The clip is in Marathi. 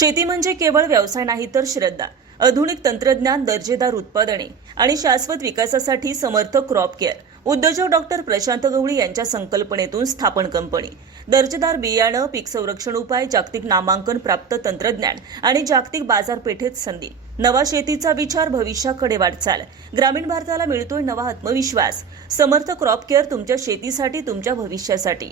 शेती म्हणजे केवळ व्यवसाय नाही तर श्रद्धा, आधुनिक तंत्रज्ञान, दर्जेदार उत्पादने आणि शाश्वत विकासासाठी समर्थ क्रॉप केअर. उद्योजक डॉक्टर प्रशांत गवळी यांच्या संकल्पनेतून स्थापन कंपनी. दर्जेदार बियाणं, पीक संरक्षण उपाय, जागतिक नामांकन प्राप्त तंत्रज्ञान आणि जागतिक बाजारपेठेत संधी. नवा शेतीचा विचार, भविष्याकडे वाटचाल. ग्रामीण भारताला मिळतोय नवा आत्मविश्वास. समर्थ क्रॉप केअर, तुमच्या शेतीसाठी, तुमच्या भविष्यासाठी.